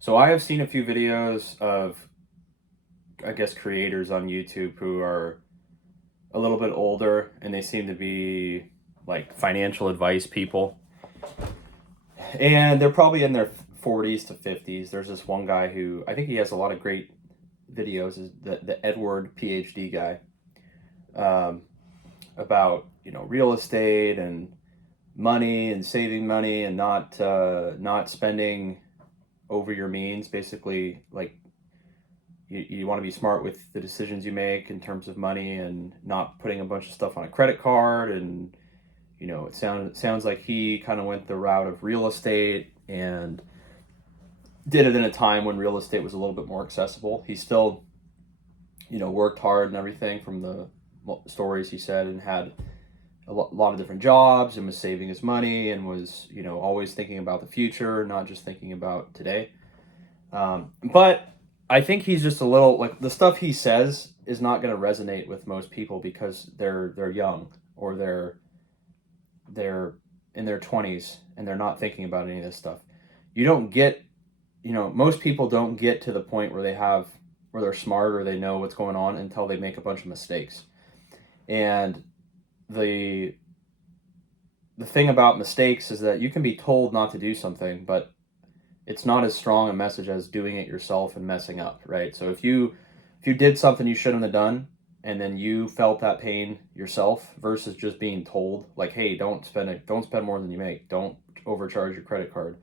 So I have seen a few videos of, I guess, creators on YouTube who are a little bit older and they seem to be like financial advice people. And they're probably in their 40s to 50s. There's this one guy who I think he has a lot of great videos, is the Edward PhD guy, um, about, real estate and money and saving money and not spending over your means, basically. Like, you want to be smart with the decisions you make in terms of money and not putting a bunch of stuff on a credit card. And it sounds like he kind of went the route of real estate and did it in a time when real estate was a little bit more accessible. He still worked hard and everything, from the stories he said, and had a lot of different jobs and was saving his money and was always thinking about the future, not just thinking about today. But I think he's just a little, like, the stuff he says is not going to resonate with most people because they're young, or they're in their 20s and they're not thinking about any of this stuff. You don't get, most people don't get to the point where they're smart or they know what's going on until they make a bunch of mistakes. And the the thing about mistakes is that you can be told not to do something, but it's not as strong a message as doing it yourself and messing up, right? So if you did something you shouldn't have done, and then you felt that pain yourself, versus just being told, like, hey, don't spend more than you make, don't overcharge your credit card,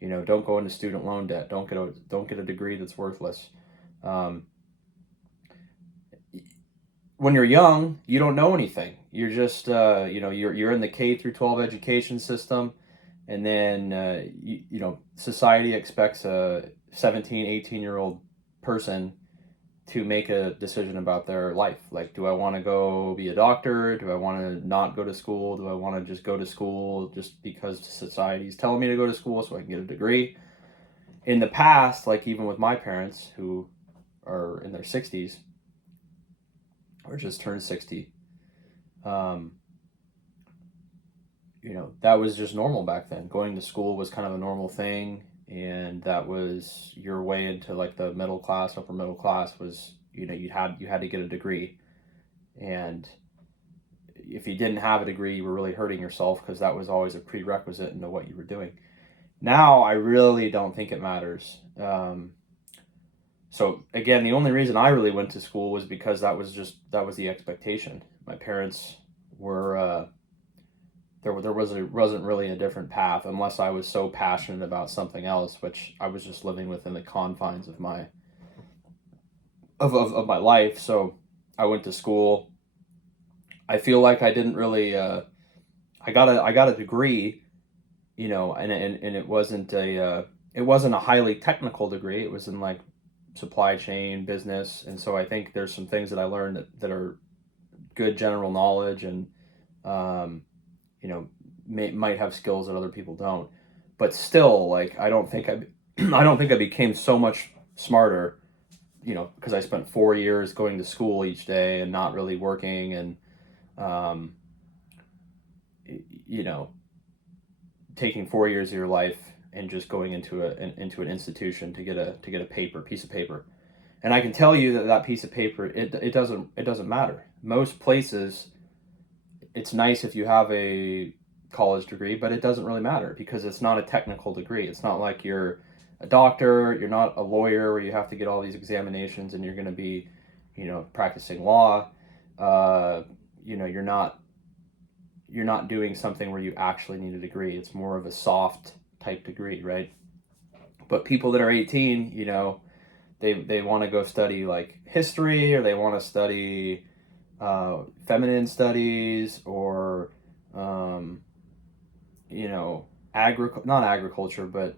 don't go into student loan debt, don't get a degree that's worthless. Um, when you're young, you don't know anything. You're just you're in the K through 12 education system, and then society expects a 17, 18-year-old person to make a decision about their life. Like, do I want to go be a doctor? Do I want to not go to school? Do I want to just go to school just because society's telling me to go to school so I can get a degree? In the past, like, even with my parents, who are in their 60s or just turned 60, um, that was just normal back then. Going to school was kind of a normal thing, and that was your way into, like, the middle class, upper middle class. Was, you had to get a degree. And if you didn't have a degree, you were really hurting yourself, because that was always a prerequisite into what you were doing. Now I really don't think it matters. So again, the only reason I really went to school was because that was the expectation. My parents were there wasn't really a different path, unless I was so passionate about something else, which I was just living within the confines of my life. So I went to school. I feel like I didn't really. I got a degree, and it wasn't a highly technical degree. It was in, like, supply chain business, and so I think there's some things that I learned that are good general knowledge, and um, you know might have skills that other people don't. But still, like, I don't think I I don't think I became so much smarter, because I spent 4 years going to school each day and not really working, and um, you know taking 4 years of your life and just going into an institution to get a piece of paper. And I can tell you that piece of paper, it doesn't matter. Most places, it's nice if you have a college degree, but it doesn't really matter because it's not a technical degree. It's not like you're a doctor, you're not a lawyer where you have to get all these examinations and you're going to be, practicing law. Uh, you're not doing something where you actually need a degree. It's more of a soft type degree, right? But people that are 18, they want to go study, like, history, or they want to study feminine studies, or um, not agriculture, but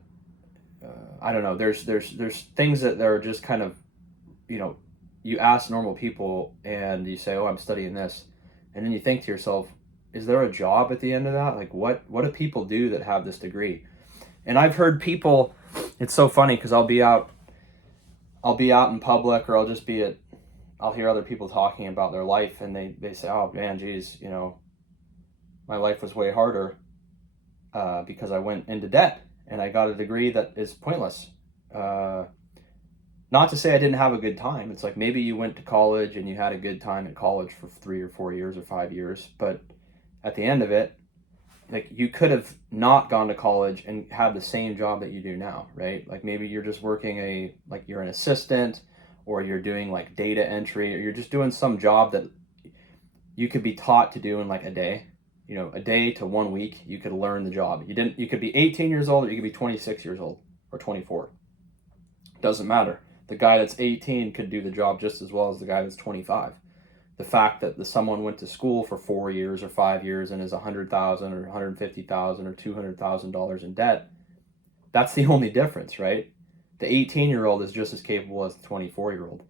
I don't know. There's things that are just kind of, you know, you ask normal people and you say, "Oh, I'm studying this," and then you think to yourself, "Is there a job at the end of that? Like, what do people do that have this degree?" And I've heard people. It's so funny because I'll be out in public, or I'll hear other people talking about their life, and they say, "Oh man, geez, my life was way harder because I went into debt and I got a degree that is pointless." Not to say I didn't have a good time. It's like maybe you went to college and you had a good time at college for 3 or 4 years or 5 years, but at the end of it, like you could have not gone to college and had the same job that you do now, right? Like maybe you're just working like you're an assistant, or you're doing like data entry, or you're just doing some job that you could be taught to do in like a day. A day to 1 week, you could learn the job. You could be 18 years old, or you could be 26 years old or 24. Doesn't matter. The guy that's 18 could do the job just as well as the guy that's 25. The fact that someone went to school for 4 years or 5 years and is $100,000 or $150,000 or $200,000 in debt, that's the only difference, right? The 18-year-old is just as capable as the 24-year-old.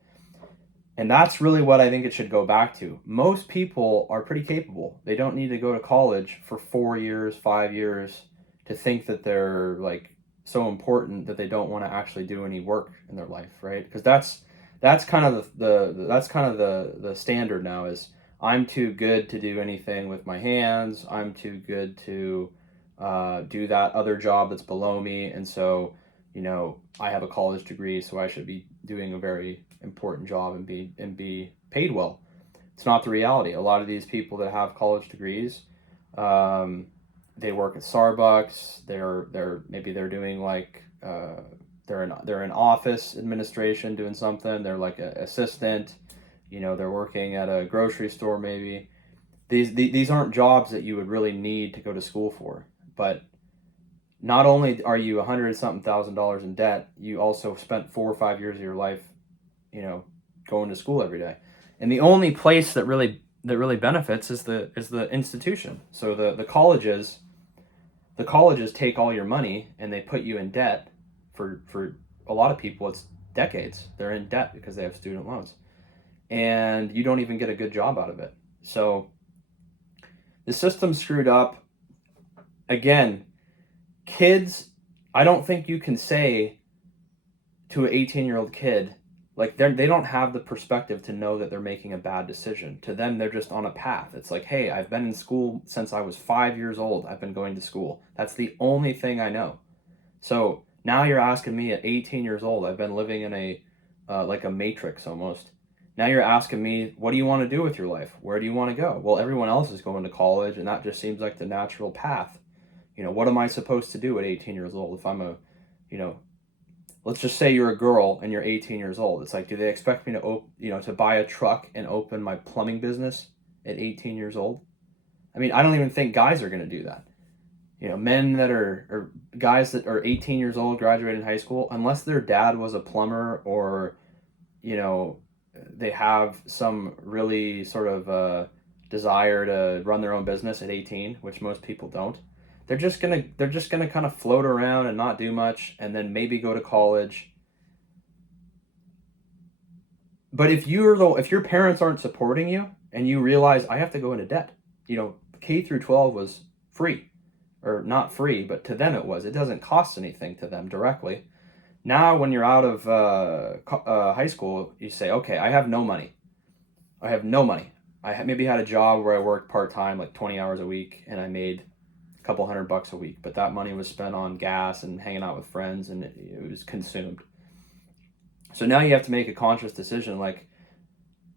And that's really what I think it should go back to. Most people are pretty capable. They don't need to go to college for 4 years, 5 years to think that they're like so important that they don't want to actually do any work in their life, right? Because that's kind of the standard now is I'm too good to do anything with my hands. I'm too good to do that other job that's below me, and so I have a college degree, so I should be doing a very important job and be paid well. It's not the reality. A lot of these people that have college degrees, they work at Starbucks. Maybe they're doing like they're in office administration doing something. They're like an assistant. They're working at a grocery store maybe. These aren't jobs that you would really need to go to school for. But not only are you $100-something thousand in debt, you also spent 4 or 5 years of your life, going to school every day. And the only place that really benefits is the institution. So the colleges take all your money and they put you in debt for a lot of people. It's decades. They're in debt because they have student loans, and you don't even get a good job out of it. So the system's screwed up. Again, kids, I don't think you can say to an 18-year-old kid, like they don't have the perspective to know that they're making a bad decision. To them, they're just on a path. It's like, hey, I've been in school since I was 5 years old. I've been going to school. That's the only thing I know. So now you're asking me at 18 years old, I've been living in a like a matrix almost. Now you're asking me, what do you want to do with your life? Where do you want to go? Well, everyone else is going to college, and that just seems like the natural path. What am I supposed to do at 18 years old if I'm let's just say you're a girl and you're 18 years old. It's like, do they expect me to buy a truck and open my plumbing business at 18 years old? I mean, I don't even think guys are going to do that. Men that or guys that are 18 years old, graduated high school, unless their dad was a plumber, or, they have some really sort of desire to run their own business at 18, which most people don't. They're just gonna kind of float around and not do much, and then maybe go to college. But if your parents aren't supporting you, and you realize I have to go into debt, K through 12 was free, or not free, but to them it was. It doesn't cost anything to them directly. Now, when you're out of high school, you say, okay, I have no money. I have no money. Maybe had a job where I worked part-time, like 20 hours a week, and I made a couple $100 a week, but that money was spent on gas and hanging out with friends, and it was consumed. So now you have to make a conscious decision, like,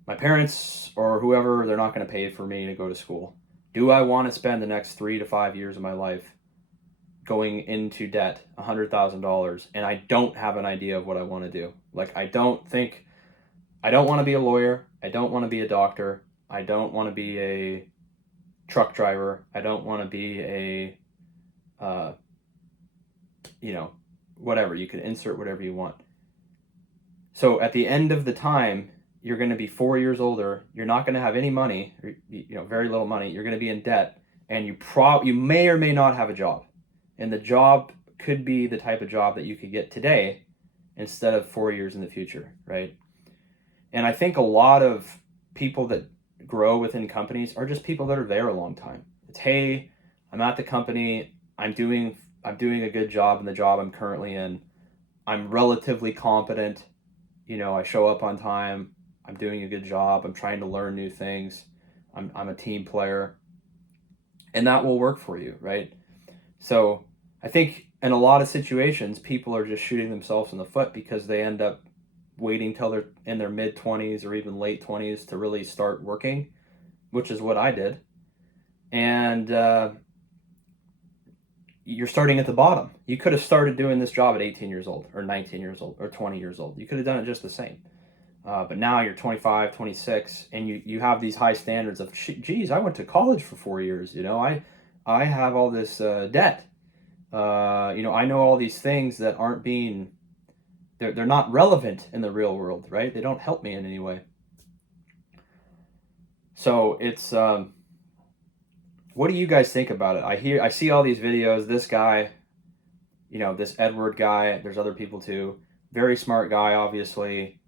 my parents or whoever, they're not going to pay for me to go to school. Do I want to spend the next 3 to 5 years of my life going into debt, $100,000, and I don't have an idea of what I want to do? Like, I don't want to be a lawyer. I don't want to be a doctor. I don't want to be a truck driver. I don't want to be a, whatever. You can insert whatever you want. So at the end of the time, you're going to be 4 years older. You're not going to have any money, very little money. You're going to be in debt, and you may or may not have a job. And the job could be the type of job that you could get today instead of 4 years in the future, right? And I think a lot of people that grow within companies are just people that are there a long time. It's, hey, I'm at the company. I'm doing a good job in the job I'm currently in. I'm relatively competent. I show up on time. I'm doing a good job. I'm trying to learn new things. I'm a team player. And that will work for you, right? So I think in a lot of situations, people are just shooting themselves in the foot because they end up waiting till they're in their mid 20s or even late 20s to really start working, which is what I did. And you're starting at the bottom. You could have started doing this job at 18 years old or 19 years old or 20 years old. You could have done it just the same. But now you're 25, 26, and you have these high standards of, geez, I went to college for 4 years. I have all this debt. I know all these things that aren't being, they're not relevant in the real world, right? They don't help me in any way. So it's, what do you guys think about it? I see all these videos. This guy, this Edward guy. There's other people too. Very smart guy, obviously.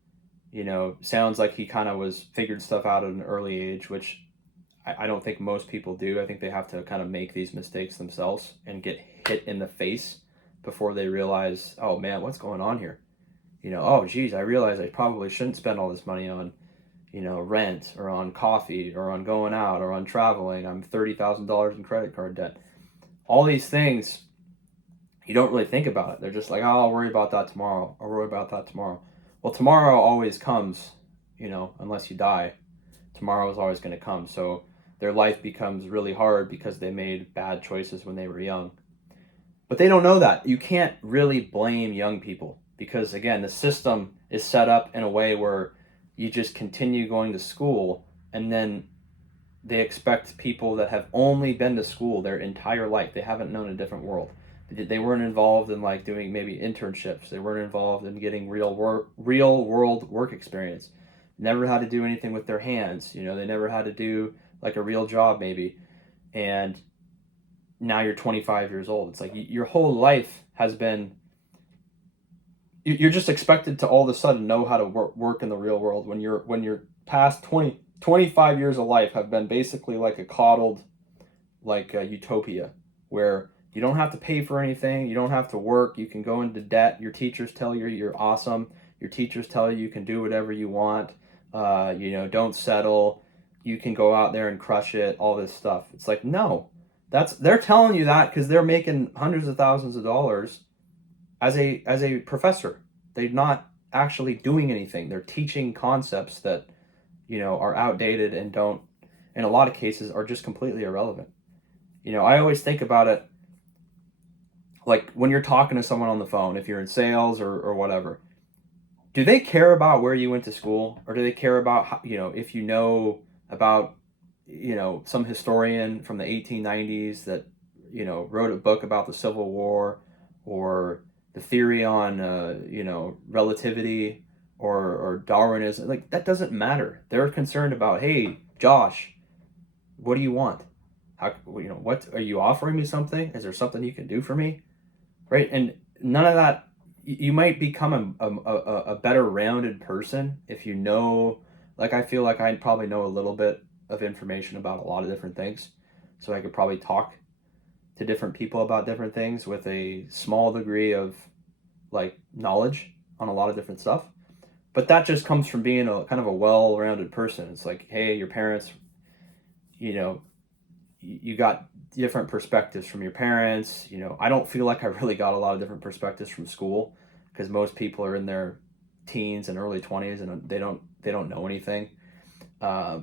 Sounds like he kind of figured stuff out at an early age, which I don't think most people do. I think they have to kind of make these mistakes themselves and get hit in the face before they realize, oh man, what's going on here? Oh geez, I realize I probably shouldn't spend all this money on, rent or on coffee or on going out or on traveling. I'm $30,000 in credit card debt. All these things, you don't really think about it. They're just like, oh, I'll worry about that tomorrow. I'll worry about that tomorrow. Well, tomorrow always comes, unless you die. Tomorrow is always going to come. So their life becomes really hard because they made bad choices when they were young. But they don't know that. You can't really blame young people because, again, the system is set up in a way where you just continue going to school and then they expect people that have only been to school their entire life. They haven't known a different world. They weren't involved in like doing maybe internships. They weren't involved in getting real world work experience. Never had to do anything with their hands. They never had to do like a real job maybe. And now you're 25 years old. It's like your whole life has been, you're just expected to all of a sudden know how to work in the real world when your past 25 years of life have been basically like a coddled, like a utopia where you don't have to pay for anything. You don't have to work. You can go into debt. Your teachers tell you you're awesome. Your teachers tell you can do whatever you want. Don't settle. You can go out there and crush it. All this stuff. It's like, no, they're telling you that because they're making hundreds of thousands of dollars as a professor. They're not actually doing anything. They're teaching concepts that, are outdated and don't, in a lot of cases, are just completely irrelevant. I always think about it like when you're talking to someone on the phone, if you're in sales or whatever, do they care about where you went to school? Or do they care about, how, if you know about, some historian from the 1890s that, wrote a book about the Civil War or the theory on, relativity or Darwinism? Like, that doesn't matter. They're concerned about, hey, Josh, what do you want? How, what are you offering me something? Is there something you can do for me? Right? And none of that. You might become a better rounded person if you know, like I feel like I probably know a little bit of information about a lot of different things. So I could probably talk to different people about different things with a small degree of like knowledge on a lot of different stuff. But that just comes from being a kind of a well-rounded person. It's like, hey, your parents, you got different perspectives from your parents. I don't feel like I really got a lot of different perspectives from school because most people are in their teens and early 20s and they don't know anything. But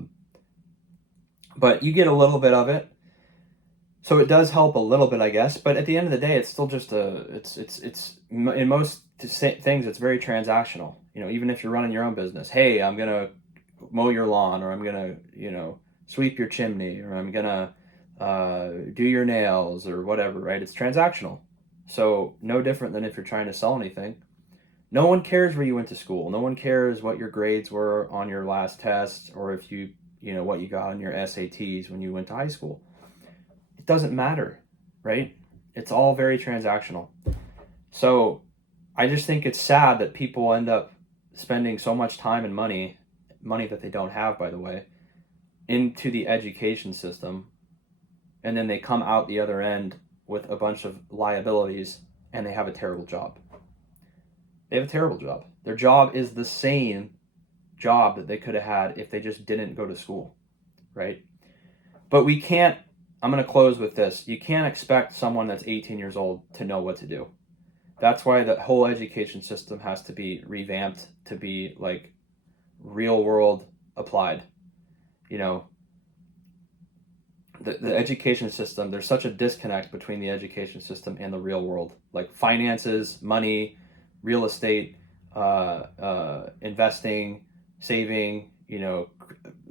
you get a little bit of it. So it does help a little bit, I guess. But at the end of the day, it's still just it's in most things, it's very transactional. Even if you're running your own business, hey, I'm going to mow your lawn, or I'm going to, sweep your chimney, or I'm going to do your nails or whatever, right? It's transactional. So no different than if you're trying to sell anything. No one cares where you went to school. No one cares what your grades were on your last test or if what you got on your SATs when you went to high school. It doesn't matter, right? It's all very transactional. So I just think it's sad that people end up spending so much time and money that they don't have, by the way, into the education system, and then they come out the other end with a bunch of liabilities and they have a terrible job. They have a terrible job. Their job is the same job that they could have had if they just didn't go to school, right? But we can't I'm going to close with this. You can't expect someone that's 18 years old to know what to do. That's why the whole education system has to be revamped to be like real world applied. You know, the education system, there's such a disconnect between the education system and the real world. Like finances, money, real estate, investing, saving,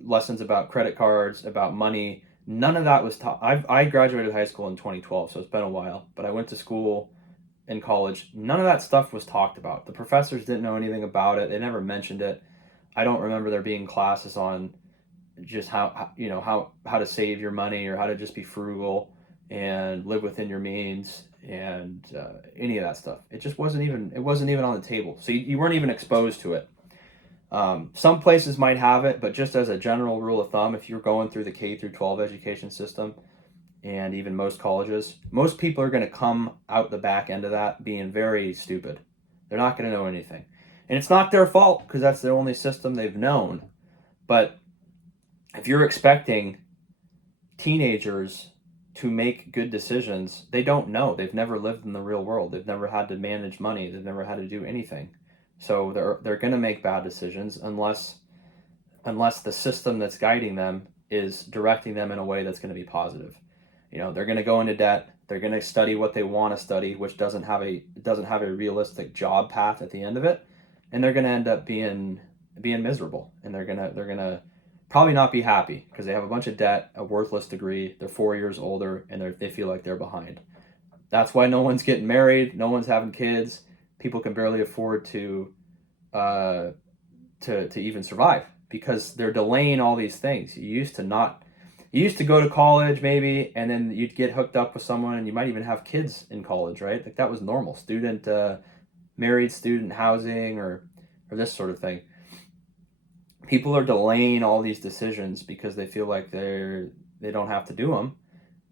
lessons about credit cards, about money. None of that was taught. I graduated high school in 2012, so it's been a while, but I went to school in college. None of that stuff was talked about. The professors didn't know anything about it. They never mentioned it. I don't remember there being classes on just how to save your money or how to just be frugal and live within your means and any of that stuff. It wasn't even on the table. So you weren't even exposed to it. Some places might have it, but just as a general rule of thumb, if you're going through the K through 12 education system, and even most colleges, most people are going to come out the back end of that being very stupid. They're not going to know anything. And it's not their fault because that's the only system they've known. But if you're expecting teenagers to make good decisions, they don't know. They've never lived in the real world. They've never had to manage money. They've never had to do anything. So they're going to make bad decisions unless the system that's guiding them is directing them in a way that's going to be positive. They're going to go into debt. They're going to study what they want to study, which doesn't have a realistic job path at the end of it, and they're going to end up being miserable, and they're gonna probably not be happy because they have a bunch of debt, a worthless degree. They're 4 years older, and they feel like they're behind. That's why no one's getting married. No one's having kids. People can barely afford to even survive because they're delaying all these things. You used to go to college maybe, and then you'd get hooked up with someone, and you might even have kids in college, right? Like that was normal. Married student housing or this sort of thing. People are delaying all these decisions because they feel like they don't have to do them,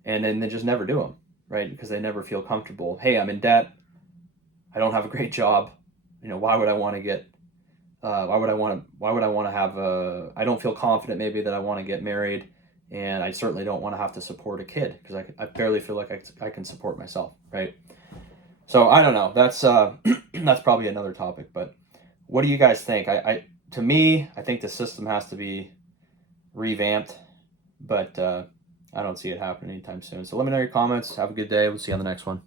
and then they just never do them, right? Because they never feel comfortable. Hey, I'm in debt. I don't have a great job. Why would I want to get? Why would I want to have a? I don't feel confident maybe that I want to get married. And I certainly don't want to have to support a kid because I barely feel like I can support myself, right? So I don't know. That's that's probably another topic. But what do you guys think? To me, I think the system has to be revamped, but I don't see it happening anytime soon. So let me know your comments. Have a good day. We'll see you on the next one.